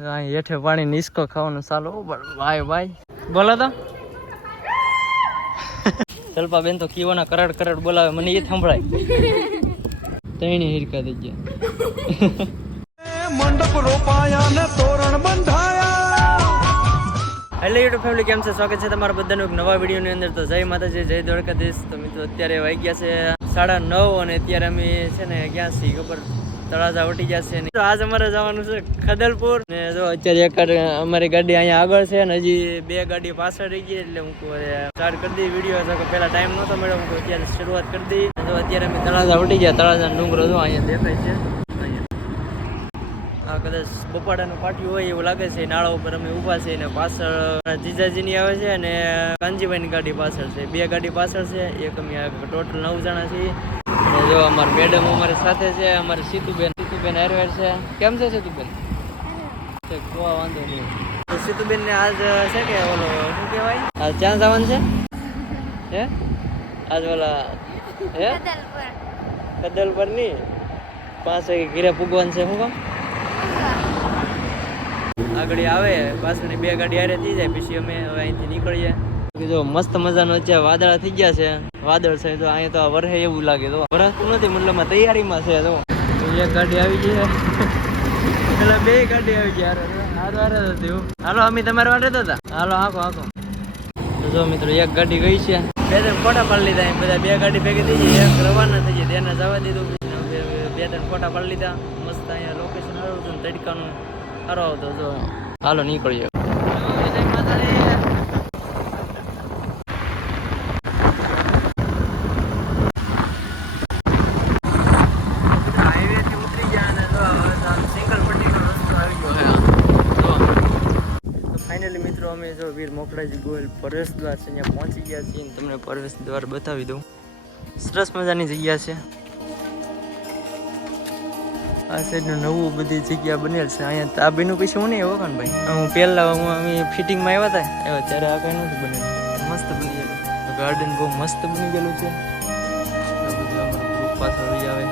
હેઠે પાણી નિસ્કો ખાવાનું ચાલો ભાઈ ભાઈ બોલો તો સલ્પા બેન તો કીવાના કરડ કરડ બોલાવે મને એ સંભળાય તણી હિરકા થઈ ગયા મંડપ રોપાયા ને તોરણ બંધાયા હેલો યુટ્યુબ ફેમિલી કેમ છે સ્વાગત છે તમારા બધાનું એક નવા વિડીયોની અંદર તો જય માતાજી જય દ્વારકાધીશ તો મિત્રો અત્યારે વાગ્યા છે 9:30 અને અત્યારે અમે છે ને ક્યાં છીએ ખબર તળાજા વટી ગયા છે તો આજ અમારે જવાનું છે ખદલપુર ને જો અત્યારે એક અમારી ગાડી અહીંયા આગળ છે ને હજી 2 ગાડી પાછળ રહી ગઈ એટલે હું સ્ટાર્ટ કરી દઈ વિડીયો તો પેલા ટાઈમ નહોતો મળ્યો હું અત્યારે શરૂઆત કરી દઈ તો અત્યારે અમે તળાજા વટી ગયા તળાજા ડુંગરો જો અહીંયા દેખાય છે આ કદાચ બપાડાનું પાટિયું હોય એવું લાગે છે નાળા ઉપર અમે ઊભા છે ને પાછળ જીજાજીની આવે છે અને કાનજીભાઈની ગાડી પાછળ છે 2 ગાડી પાછળ છે એક અમે ટોટલ 9 જણા છીએ અને જો અમારા મેડમ અમારી સાથે છે અમારે સીતુબેન હેરવેર છે કેમ છે સીતુબેન કોઈ વાંધો નહીં સીતુબેન ને આજ છે કે ઓલો શું કહેવાય આજ ક્યાં જવાનું છે હે આજ ઓલા હે કદલપુર ની 5 વાગે ઘીરે પૂગવાનું છે શું કામ આગળ આવે પાછળની 2 ગાડી હારે થઈ જાય પછી અમે હવે અહીંથી નીકળીએ જો મસ્ત મજાનો અત્યારે વાદળા થઈ ગયા છે વાદળ છે તો અહીંયા તો વરહે એવું લાગે તો વરસતું નથી મતલબમાં તૈયારીમાં છે તો એક ગાડી આવી ગઈ છે પેલા 2 ગાડી આવી ગઈ હારે હતી હાલો અમે તમારે વાટે હતા હાલો આખો જો મિત્રો એક ગાડી ગઈ છે 2-3 ફોટા પાડી લીધા બધા 2 ગાડી ભેગી થઈ ગઈ એક રવાના થઈ ગઈ તેને જવા દીધું 2-3 ફોટા પાડી લીધા મસ્ત અહીંયા લોકેશન સારું હતું તડકાનું સારો આવતો જો હાલો નીકળીએ ફાઇનલી મિત્રો અમે જો વીર મોકળાજી ગોયલ પ્રવેશ દ્વાર છે ત્યાં પહોંચી ગયા છીએ તમને પ્રવેશ દ્વાર બતાવી દઉં સરસ મજાની જગ્યા છે આ સાઈડનું નવું બધી જગ્યા બનેલ છે અહીંયા આ બેનું પછી હું નહીં વખાણ ભાઈ હું પહેલા અમે ફિટિંગમાં આવ્યા હતા ત્યારે આ કંઈ નથી બનેલું મસ્ત બની ગયેલું ગાર્ડન બહુ મસ્ત બની ગયેલું છે બધું અમારું ગ્રુપ પાછળ આવે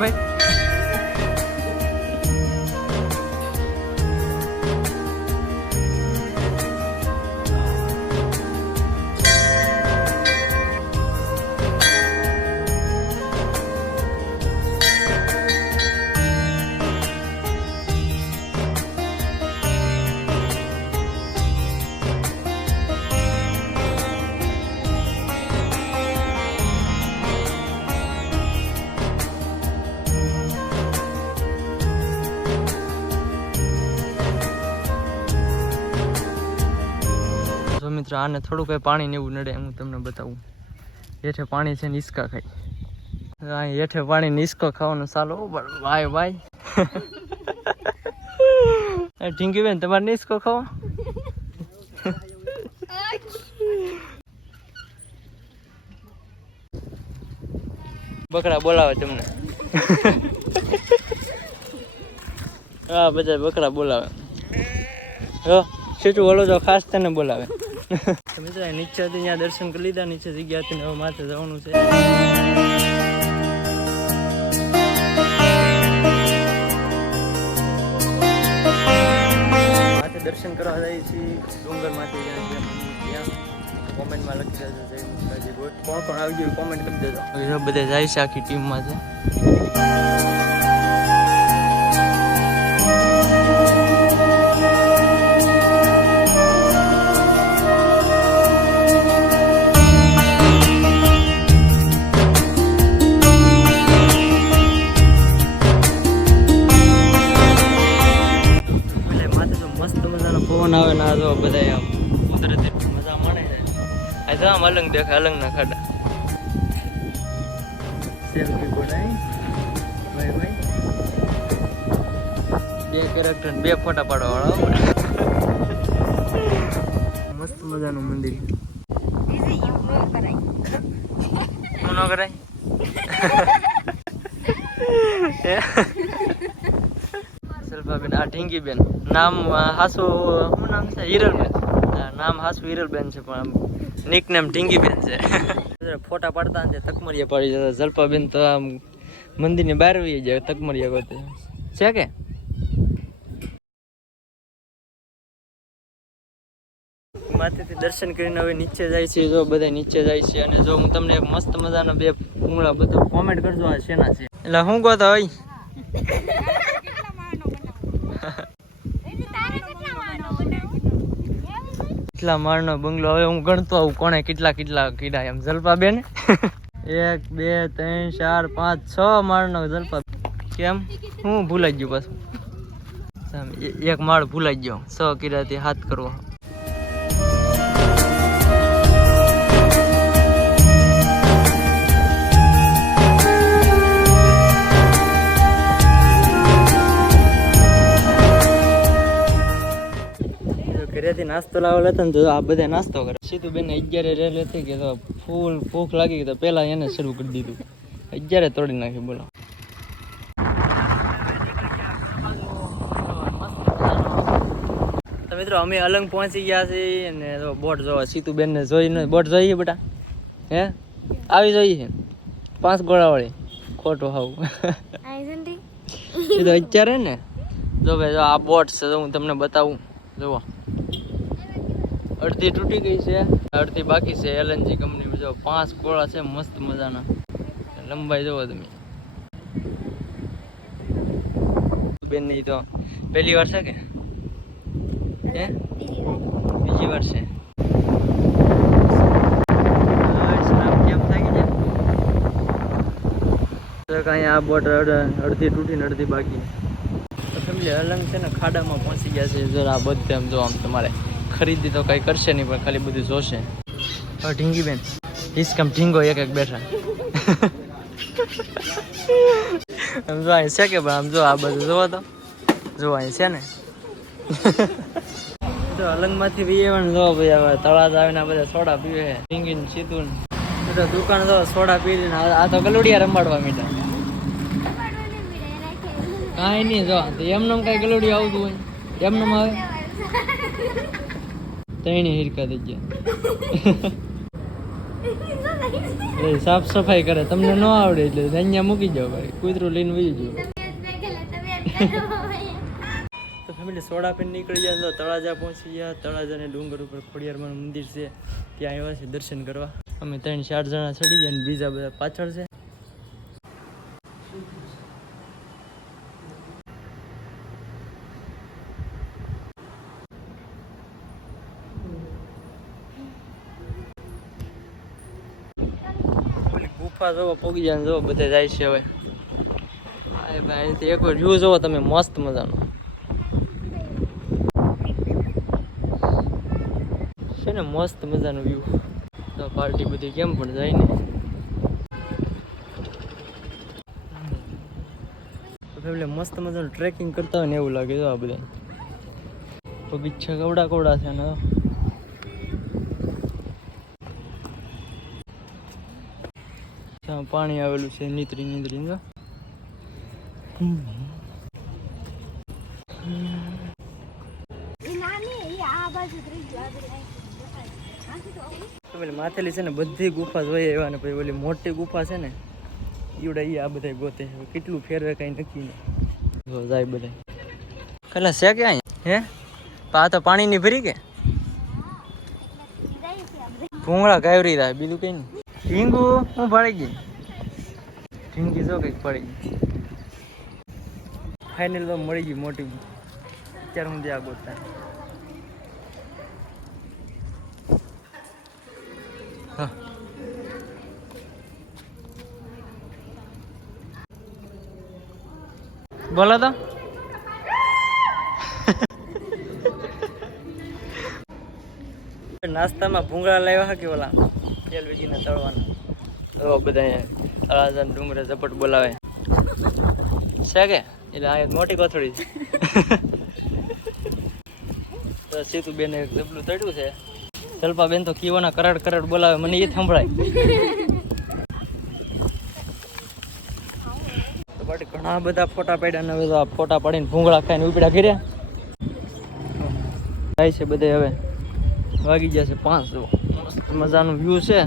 ભાઈ મિત્રો આને થોડું કઈ પાણી ને એવું નડે હું તમને બતાવું હેઠે પાણી છે નિસ્કા ખાઈ હેઠે પાણી નિસ્કો ખાવાનું ચાલો ભાઈ ભાઈ ઢીંકી બેન તમારે નિસ્કો ખાવો બકરા બોલાવે તમને હા બધા બકરા બોલાવે સીટું વળો તો ખાસ તને બોલાવે મિત્રો નીચે હતી ત્યાં દર્શન કરી લીધા નીચે જગ્યા હતી હવે માથે જવાનું છે માથે અહીંયાથી દર્શન કરવા જઈએ છીએ ડુંગરમાંથી ત્યાં કોમેન્ટમાં લખી દેજો જય માતાજી. કોણ કોણ આવી ગયું કોમેન્ટ કરી દેજો. બધા જાય છે આખી ટીમમાં છે. પવન આવે ને આ જો બધા આમ કુદરતી મજા માણે છે. આ તો આમ અલંગ દેખાય, અલંગના ખાડા. સેલ્ફી પડાય ભાઈ ભાઈ. બે કેરેક્ટર બે ફોટા પાડવા વાળા. મસ્ત મજાનું મંદિર. શું ન કરાય? બેન આ ઢીંગી બેન નામ હાસુ શું નામ છે? હિરલબેન. નામ હાસુ હિરલબેન છે પણ આમ નિકનેમ ઢીંગી બેન છે. ફોટા પાડતા ને તકમરિયા પાડી જતા. જલ્પાબેન તો આમ મંદિરની બહાર વહી જાય તકમરિયા ગોતે છે કે. માથેથી દર્શન કરીને હવે નીચે જાય છે. જો બધા નીચે જાય છે અને જો હું તમને એક મસ્ત મજાના બે ભૂંગળા બધા કોમેન્ટ કરજો આ શેના છે એટલે હું ગોતો હોય. કેટલા માળનો બંગલો હવે હું ગણતો આવું કોને કેટલા કેટલા કીડા એમ. જલ્પાબેન 1 2 3 4 5 6 માળનો જલ્પા. કેમ હું ભૂલાઈ ગયું પાછું? એક માળ ભૂલાઈ ગયો. 6 કીડાથી હાથ કરવો. ઘરેથી નાસ્તો લાવેલો હતો ને તો આ બધા નાસ્તો કરે. સીધું બેન 11 રેલ હતી કે તો ફૂલ ભૂખ લાગી તો પેલા એને શરૂ કરી દીધું. 11 તોડી નાખી બોલો. તો મિત્રો અમે અલંગ પહોંચી ગયા છીએ અને બોટ જોવા. સીતુબેન ને જોઈને બોટ જોઈએ બેટા. હે આવી જોઈએ 5 ગોળાવાળી. ખોટું હાવ એ તો અત્યારે ને જો ભાઈ જો આ બોટ છે તો હું તમને બતાવું. જુઓ અડધી તૂટી ગઈ છે, અડધી બાકી છે. એલએનજી કંપની જો 5 ગોળા છે મસ્ત મજાના. લંબાઈ જોવો તમે. બેન ની તો પહેલી વાર છે કે હે બીજી વાર છે. કેમ થાકી જાય તો કઈ આ બોટ અડધી તૂટીને અડધી બાકી. ફેમિલી અલંગ છે ને ખાડામાં પહોંચી ગયા છે. જરા બધે આમ જો આમ તમારે ખરીદી તો કઈ કરશે નહીં પણ ખાલી બધું જોશે. ઢીંગી બેન હિસકમ ઢીંગો એક એક બેઠા. આમ જો અહીં છે કે પણ આમ જો આ બધું જોવો તો જો અહીં છે ને. તો અલંગમાંથી પીએ પણ જો ભાઈ હવે તળાજ આવીને બધા સોડા પીવે. ઢીંગીને સીધું બધા દુકાન તો સોડા પીને આ તો ગલુડિયા રમાડવા મીઠા. કાંઈ નહીં જો એમને કાંઈ ગલુડિયું આવતું હોય એમને આવે. ત્રણે હિરકા થઈ ગયા. સાફ સફાઈ કરે તમને ન આવડે એટલે અહીંયા મૂકી જાવ ભાઈ. કૂતરું લઈને વહી જાવ. તો ફેમિલી સોડા પીને નીકળી જાય તો તળાજા પહોંચી ગયા. તળાજાને ડુંગર ઉપર ખોડિયારમાં મંદિર છે ત્યાં આવ્યા છે દર્શન કરવા. અમે 3-4 જણા ચડી ગયા અને બીજા બધા પાછળ છે. ગુફા જોવો પોગી જાય જોવો બધા જાય છે હવે. અહીંથી એક વાર વ્યૂ જોવો તમે મસ્ત મજાનો છે ને. મસ્ત મજાનો વ્યૂ. તો પાર્ટી બધી કેમ પણ જાય ને. એટલે મસ્ત મજાનું ટ્રેકિંગ કરતા હોય ને એવું લાગે. તો આ બધા બગીચા કવડા કવડા છે ને. પાણી આવેલું છે નીતરી નીતરી. માથેલી છે ને બધી ગુફા જોઈએ એવા ને પછી ઓલી મોટી ગુફા છે ને ઈવડા આ બધા ગોતે. કેટલું ફેરવે કઈ નક્કી નહીં. જાય બધા કલા છે કે અહીંયા હે આ તો પાણીની ભરી કે ભૂંગળા ગાયરી થાય બીજું કઈ નહીં. ઢીંગુ હું પડી ગઈ ઢીંગી જો કઈક પડી ગઈ. ફાઇનલ તો મળી ગઈ મોટી. અત્યારે હું જ્યાં ગોતતા બોલો તો નાસ્તામાં ભૂંગળા લાવ્યા કે ઓલા તેલ વીજીને તળવાના. તો બધા અલાજન ડુંગરે ઝપટ બોલાવે છે કે એટલે આ મોટી કોથળી છે. તો સીતુ બેન એક જબલું તળ્યું છે. જલ્પા બેન તો કીવાના કરાડ કરાડ બોલાવે મને એ સંભળાય. તો બાકી ઘણા બધા ફોટા પાડ્યા ને હવે તો ફોટા પાડીને ભૂંગળા ખાઈને ઉપડ્યા કર્યા થાય છે બધે. હવે વાગી જશે 5. મસ્ત મજાનું વ્યૂ છે.